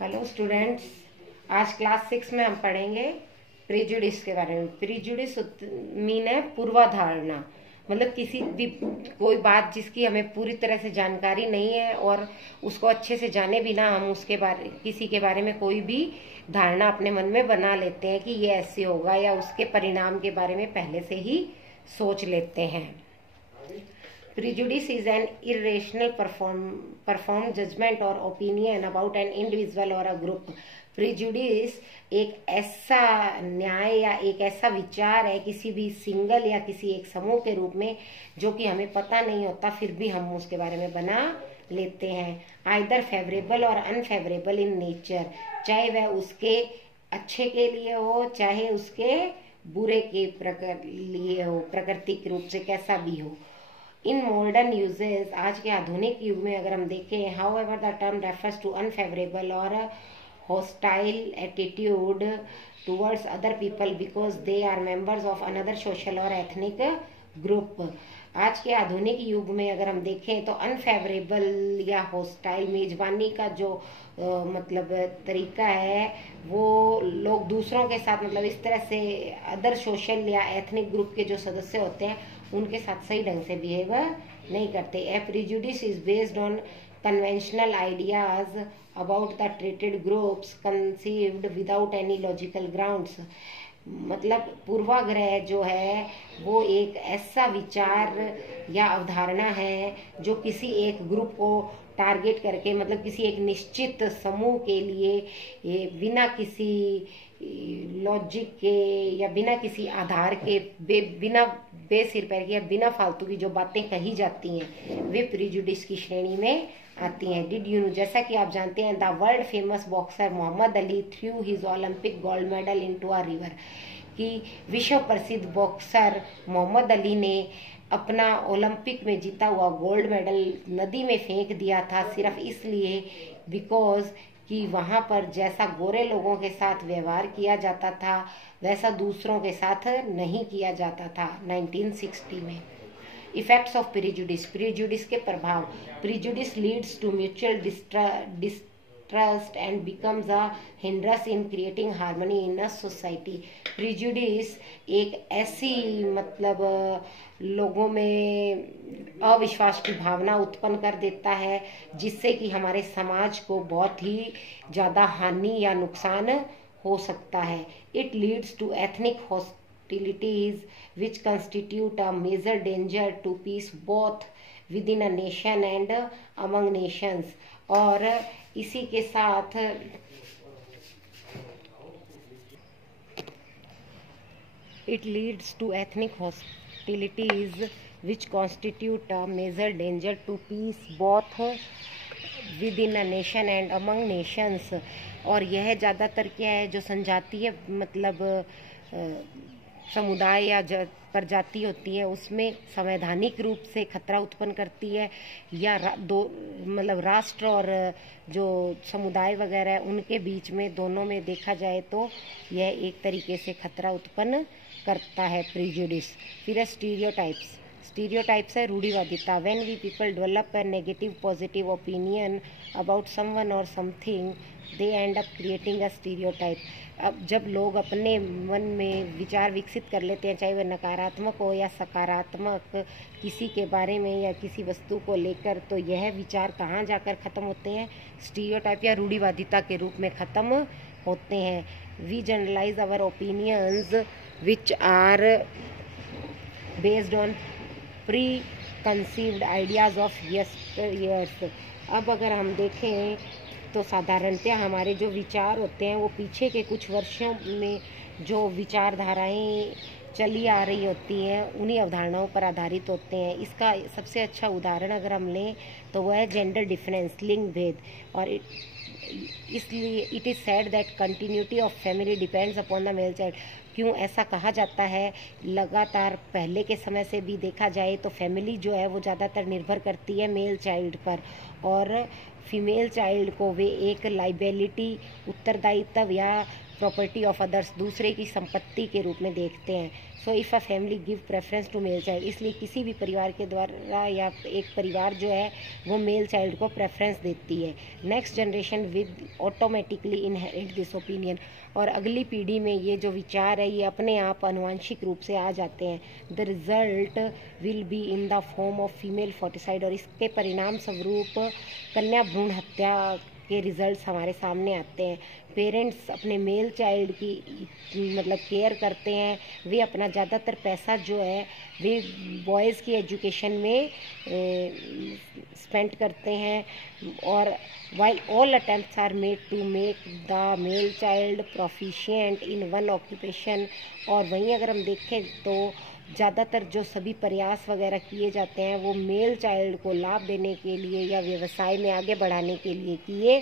Hello students, आज class 6 में हम पढ़ेंगे प्रिजुडिस के बारे में। प्रिजुडिस मीन है पूर्वाधारणा, मतलब किसी भी कोई बात जिसकी हमें पूरी तरह से जानकारी नहीं है और उसको अच्छे से जाने बिना हम उसके बारे किसी के बारे में कोई भी धारणा अपने मन में बना लेते हैं कि ये ऐसे होगा, या उसके परिणाम के बारे में पहले से ही सोच लेते हैं। Prejudice is an irrational performed judgment or opinion about an individual or a group. Prejudice एक ऐसा न्याय या एक ऐसा विचार है किसी भी सिंगल या किसी एक समूह के रूप में जो कि हमें पता नहीं होता, फिर भी हम उसके बारे में बना लेते हैं। आइदर फेवरेबल और अनफेवरेबल इन नेचर, चाहे वह उसके अच्छे के लिए हो चाहे उसके बुरे के लिए हो, प्राकृतिक रूप से कैसा भी हो। इन मॉडर्न यूजेस, आज के आधुनिक युग में अगर हम देखें, however the term refers to unfavourable और hostile attitude towards other people because they are members of another social और एथनिक ग्रुप। आज के आधुनिक युग में अगर हम देखें तो अनफेवरेबल या हॉस्टाइल मेजबानी का जो मतलब तरीका है, वो लोग दूसरों के साथ मतलब इस तरह से अदर सोशल या एथनिक ग्रुप के जो सदस्य होते हैं उनके साथ सही ढंग से बिहेव नहीं करते। A prejudice is based on conventional ideas about the treated groups conceived without any logical grounds. मतलब पूर्वाग्रह जो है वो एक ऐसा विचार या अवधारणा है जो किसी एक ग्रुप को टारगेट करके, मतलब किसी एक निश्चित समूह के लिए बिना किसी लॉजिक के या बिना किसी आधार के बिना बेसिर पैर के या बिना फालतू की जो बातें कही जाती हैं वे प्रिजुडिस की श्रेणी में आती हैं। डिड यू नो, जैसा कि आप जानते हैं, the world famous boxer Muhammad Ali threw his Olympic gold medal into a river, कि विश्व प्रसिद्ध बॉक्सर मोहम्मद अली ने अपना ओलंपिक में जीता हुआ गोल्ड मेडल नदी में फेंक दिया था, सिर्फ इसलिए बिकॉज कि वहाँ पर जैसा गोरे लोगों के साथ व्यवहार किया जाता था वैसा दूसरों के साथ नहीं किया जाता था 1960 में। इफेक्ट्स ऑफ प्रिजुडिस, प्रिजुडिस के प्रभाव। Prejudice leads to mutual distrust and becomes a hindrance in creating harmony in a society. Prejudice एक ऐसी मतलब लोगों में अविश्वास की भावना उत्पन्न कर देता है जिससे कि हमारे समाज को बहुत ही ज़्यादा हानि या नुकसान हो सकता है। It leads to ethnic hostilities which constitute a major danger to peace both within a nation and among nations। और इसी के साथ it leads to ethnic hostilities which constitute a major danger to peace both within a nation and among nations। और यह ज़्यादातर क्या है, जो संजातीय मतलब समुदाय या प्रजाति होती है उसमें संवैधानिक रूप से खतरा उत्पन्न करती है, या मतलब राष्ट्र और जो समुदाय वगैरह है उनके बीच में, दोनों में देखा जाए तो यह एक तरीके से खतरा उत्पन्न करता है प्रिजुडिस। फिर स्टीरियोटाइप्स, स्टीरियोटाइप्स है रूढ़िवादिता। When we people develop a negative positive opinion about someone और something they end up creating a stereotype. अब जब लोग अपने मन में विचार विकसित कर लेते हैं, चाहे वह नकारात्मक हो या सकारात्मक, किसी के बारे में या किसी वस्तु को लेकर, तो यह विचार कहाँ जाकर ख़त्म होते हैं, स्टीरियोटाइप या रूढ़िवादिता के रूप में ख़त्म होते हैं। We generalise our opinions which are based on preconceived ideas of yesteryears. अब अगर हम देखें तो साधारणतः हमारे जो विचार होते हैं वो पीछे के कुछ वर्षों में जो विचारधाराएं चली आ रही होती हैं उन्हीं अवधारणाओं पर आधारित होते हैं। इसका सबसे अच्छा उदाहरण अगर हम लें तो वह है जेंडर डिफरेंस, लिंग भेद। और इसलिए it is said that continuity of family depends upon the male child. क्यों ऐसा कहा जाता है, लगातार पहले के समय से भी देखा जाए तो फैमिली जो है वो ज़्यादातर निर्भर करती है मेल चाइल्ड पर, और फीमेल चाइल्ड को वे एक लाइबिलिटी, उत्तरदायित्व या प्रॉपर्टी ऑफ अदर्स, दूसरे की संपत्ति के रूप में देखते हैं। So if a family give preference to male child, इसलिए किसी भी परिवार के द्वारा या एक परिवार जो है वो मेल चाइल्ड को प्रेफरेंस देती है। Next generation with automatically inherit this opinion, और अगली पीढ़ी में ये जो विचार है ये अपने आप आनुवंशिक रूप से आ जाते हैं। The result will be in the form of female foeticide, और इसके परिणाम स्वरूप कन्या भ्रूण हत्या के रिजल्ट्स हमारे सामने आते हैं। पेरेंट्स अपने मेल चाइल्ड की मतलब केयर करते हैं, वे अपना ज़्यादातर पैसा जो है वे बॉयज़ की एजुकेशन में स्पेंड करते हैं, और while all attempts are made to make the male child proficient in one occupation, और वहीं अगर हम देखें तो ज़्यादातर जो सभी प्रयास वगैरह किए जाते हैं वो मेल चाइल्ड को लाभ देने के लिए या व्यवसाय में आगे बढ़ाने के लिए किए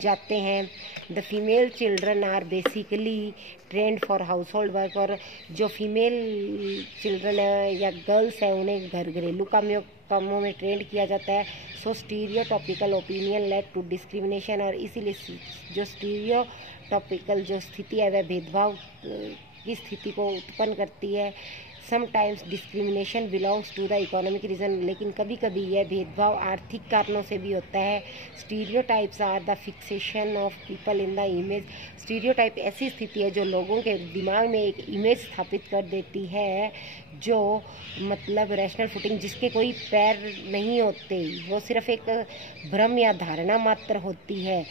जाते हैं। The female children are basically trained for household work, और जो फीमेल चिल्ड्रन है या गर्ल्स हैं उन्हें घरेलू कामों में ट्रेंड किया जाता है। सो स्टीरियोटॉपिकल ओपिनियन लेड टू डिस्क्रिमिनेशन, और इसीलिए जो स्टीरियोटॉपिकल जो स्थिति है वह भेदभाव की स्थिति को उत्पन्न करती है। Sometimes discrimination belongs to the economic reason, लेकिन कभी कभी यह भेदभाव आर्थिक कारणों से भी होता है। Stereotypes are the fixation of people in the image, stereotype ऐसी स्थिति है जो लोगों के दिमाग में एक इमेज स्थापित कर देती है जो मतलब रैशनल फुटिंग, जिसके कोई पैर नहीं होते, वो सिर्फ एक भ्रम या धारणा मात्र होती है।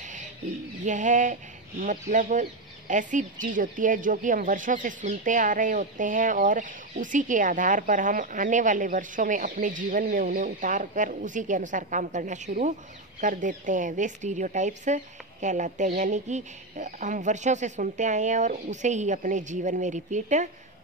यह मतलब ऐसी चीज़ होती है जो कि हम वर्षों से सुनते आ रहे होते हैं और उसी के आधार पर हम आने वाले वर्षों में अपने जीवन में उन्हें उतार कर उसी के अनुसार काम करना शुरू कर देते हैं। वे स्टीरियोटाइप्स कहलाते हैं, यानी कि हम वर्षों से सुनते आए हैं और उसे ही अपने जीवन में रिपीट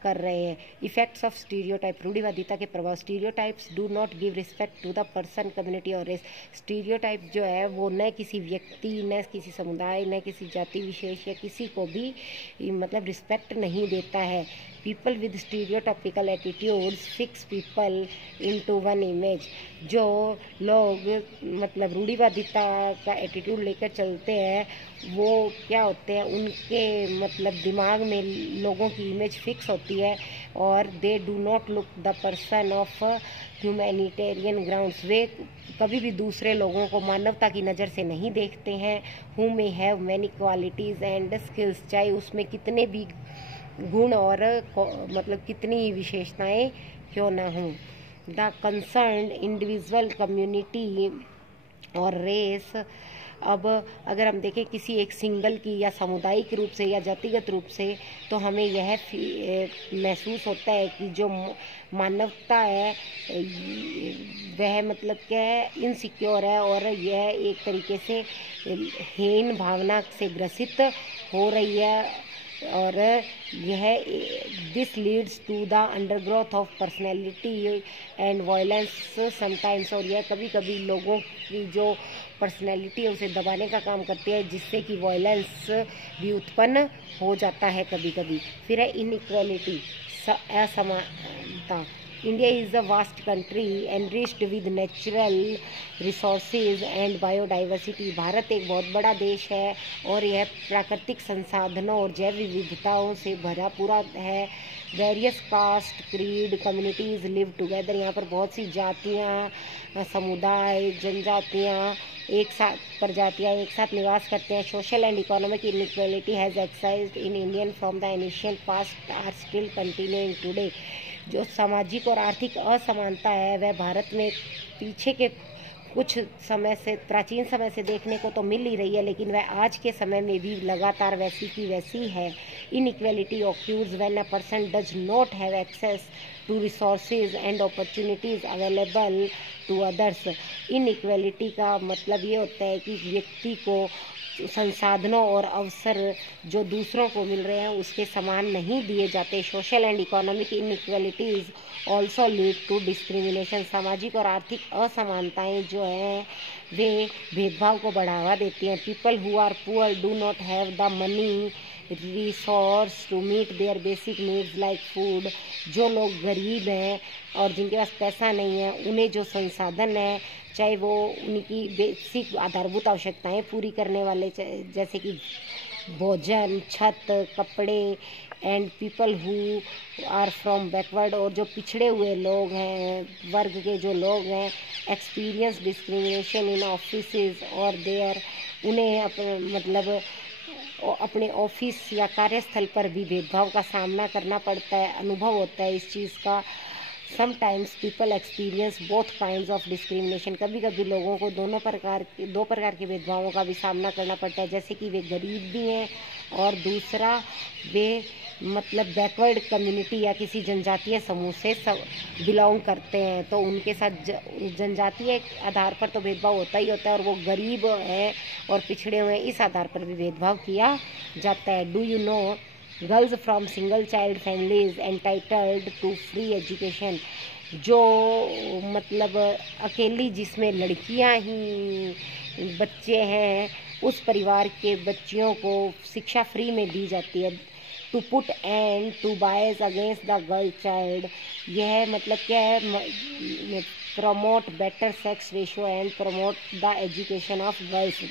कर रहे हैं। इफेक्ट्स ऑफ स्टीरियोटाइप, रूढ़िवादिता के प्रभाव। Stereotypes do not give respect to the person, community और रेस, स्टीरियोटाइप जो है वो न किसी व्यक्ति, न किसी समुदाय, न किसी जाति विशेष या किसी को भी मतलब रिस्पेक्ट नहीं देता है। People with stereotypical attitudes fix people into one image, जो लोग मतलब रूढ़िवादिता का एटीट्यूड लेकर चलते हैं वो क्या होते हैं, उनके मतलब दिमाग में लोगों की इमेज फिक्स होती है और they do not look the person of humanitarian grounds, वे कभी भी दूसरे लोगों को मानवता की नज़र से नहीं देखते हैं। Who may have many qualities and skills, चाहे उसमें कितने भी गुण और मतलब कितनी विशेषताएं क्यों ना हों। द कंसर्न इंडिविजुअल, कम्युनिटी और रेस, अब अगर हम देखें किसी एक सिंगल की या सामुदायिक रूप से या जातिगत रूप से, तो हमें यह महसूस होता है कि जो मानवता है वह मतलब क्या है, इनसिक्योर है और यह एक तरीके से हीन भावना से ग्रसित हो रही है, और यह this leads to the undergrowth of personality and violence sometimes, और यह कभी कभी लोगों की जो पर्सनैलिटी है उसे दबाने का काम करती है, जिससे कि वायलेंस भी उत्पन्न हो जाता है कभी कभी। फिर है इनइक्वालिटी, असमानता। India is a vast country enriched with natural resources and biodiversity, Bharat एक बहुत बड़ा देश है और यह प्राकृतिक संसाधनों और जैव विविधताओं से भरा पूरा है। Various caste, creed, communities live together, यहाँ पर बहुत सी जातियाँ, समुदाय, जनजातियाँ एक साथ प्रजातियाँ एक साथ निवास करते हैं। Social and economic inequality has existed in Indian from the ancient past are still continuing today, जो सामाजिक और आर्थिक असमानता है वह भारत में पीछे के कुछ समय से, प्राचीन समय से देखने को तो मिल ही रही है, लेकिन वह आज के समय में भी लगातार वैसी की वैसी है। Inequality occurs when a person does not have access to resources and opportunities available to others. Inequality का मतलब ये होता है कि व्यक्ति को संसाधनों और अवसर जो दूसरों को मिल रहे हैं उसके समान नहीं दिए जाते। Social and economic inequalities also lead to discrimination, सामाजिक और आर्थिक असमानताएं जो हैं वे भेदभाव को बढ़ावा देती हैं। People who are poor do not have the money resource to meet their basic needs like food, जो लोग गरीब हैं और जिनके पास पैसा नहीं है उन्हें जो संसाधन है, चाहे वो उनकी बेसिक आधारभूत आवश्यकताएं पूरी करने वाले जैसे कि भोजन, छत, कपड़े and people who are from backward, और जो पिछड़े हुए लोग हैं, वर्ग के जो लोग हैं, एक्सपीरियंस डिस्क्रिमिनेशन इन ऑफिसेज और देयर, उन्हें अपने ऑफिस या कार्यस्थल पर भी भेदभाव का सामना करना पड़ता है, अनुभव होता है इस चीज़ का। Sometimes people experience both kinds of discrimination, कभी कभी लोगों को दो प्रकार के भेदभावों का भी सामना करना पड़ता है, जैसे कि वे गरीब भी हैं और दूसरा वे बैकवर्ड कम्युनिटी या किसी जनजातीय समूह से बिलोंग करते हैं, तो उनके साथ जनजातीय आधार पर तो भेदभाव होता ही होता है, और वो गरीब हैं और पिछड़े हुए हैं, इस आधार पर भी भेदभाव किया जाता है। Do you know girls from single child families entitled to free education, जो अकेली जिसमें लड़कियां ही बच्चे हैं, उस परिवार के बच्चियों को शिक्षा फ्री में दी जाती है। To put end to bias against the girl child, यह क्या है, promote better sex ratio and promote the education of girls,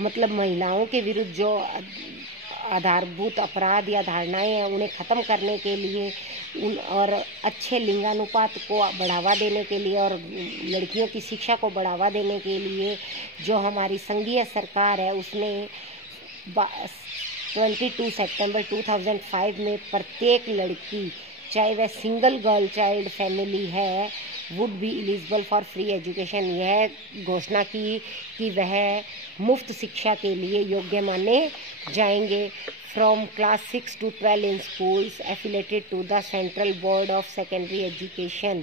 महिलाओं के विरुद्ध जो आधारभूत अपराध या धारणाएं हैं उन्हें ख़त्म करने के लिए और अच्छे लिंगानुपात को बढ़ावा देने के लिए और लड़कियों की शिक्षा को बढ़ावा देने के लिए जो हमारी संघीय सरकार है उसने 22 सितंबर 2005 में प्रत्येक लड़की, चाहे वह सिंगल गर्ल चाइल्ड फैमिली है, would be eligible for free education, यह घोषणा की कि वह मुफ्त शिक्षा के लिए योग्य माने जाएंगे। From class 6 to 12 in schools affiliated to the central board of secondary education,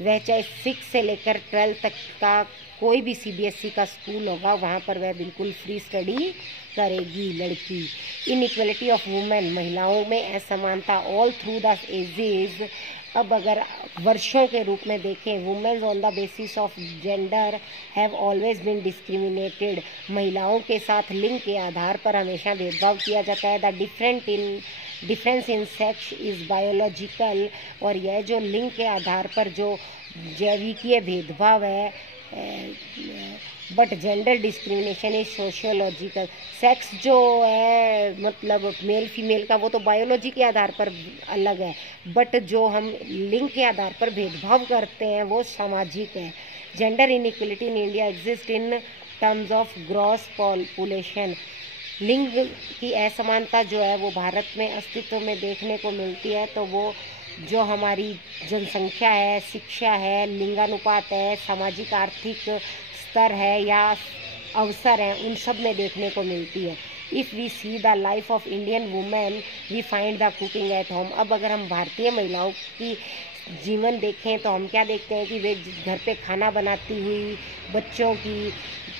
वह चाहे 6 से लेकर 12 तक का कोई भी CBSE का स्कूल होगा, वहाँ पर वह बिल्कुल फ्री स्टडी करेगी लड़की। इनइक्वलिटी ऑफ वुमेन, महिलाओं में असमानता ऑल थ्रू द एजेस, अब अगर वर्षों के रूप में देखें, women's on the basis of gender have always been discriminated, महिलाओं के साथ लिंग के आधार पर हमेशा भेदभाव किया जाता है। The difference in sex is biological, और यह जो लिंग के आधार पर जो जैविकीय भेदभाव है, but gender discrimination is sociological, sex जो है मेल फीमेल का वो तो बायोलॉजी के आधार पर अलग है, बट जो हम लिंग के आधार पर भेदभाव करते हैं वो सामाजिक है। Gender inequality in India exist in terms of gross population, लिंग की असमानता जो है वो भारत में अस्तित्व में देखने को मिलती है, तो वो जो हमारी जनसंख्या है, शिक्षा है, लिंगानुपात है, सामाजिक आर्थिक स्तर है या अवसर हैं, उन सब में देखने को मिलती है। If we see the life of Indian women we find the cooking at home, अब अगर हम भारतीय महिलाओं की जीवन देखें तो हम क्या देखते हैं कि वे घर पे खाना बनाती हुई, बच्चों की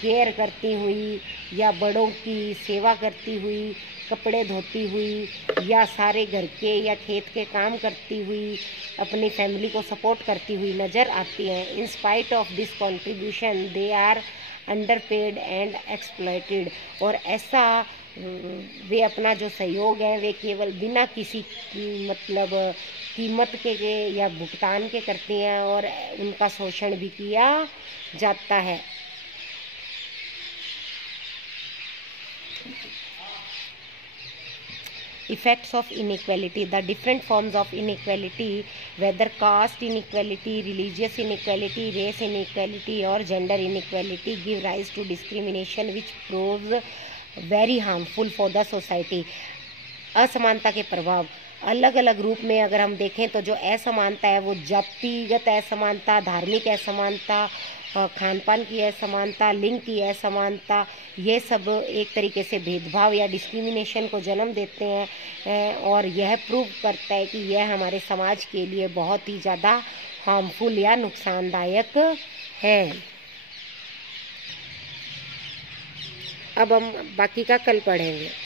केयर करती हुई या बड़ों की सेवा करती हुई, कपड़े धोती हुई या सारे घर के या खेत के काम करती हुई अपनी फैमिली को सपोर्ट करती हुई नज़र आती हैं। In spite of this contribution they are underpaid and exploited, और ऐसा वे अपना जो सहयोग है वे केवल बिना किसी कीमत के या भुगतान के करती हैं और उनका शोषण भी किया जाता है। Effects of inequality, the different forms of inequality, whether caste inequality, religious inequality, race inequality or gender inequality, give rise to discrimination which proves very harmful for the society. असमानता के प्रभाव अलग अलग रूप में अगर हम देखें तो जो असमानता है वो जातिगत असमानता, धार्मिक असमानता, खान पान की असमानता, लिंग की असमानता, ये सब एक तरीके से भेदभाव या डिस्क्रिमिनेशन को जन्म देते हैं और यह प्रूव करता है कि यह हमारे समाज के लिए बहुत ही ज़्यादा हार्मफुल या नुकसानदायक है। अब हम बाकी का कल पढ़ेंगे।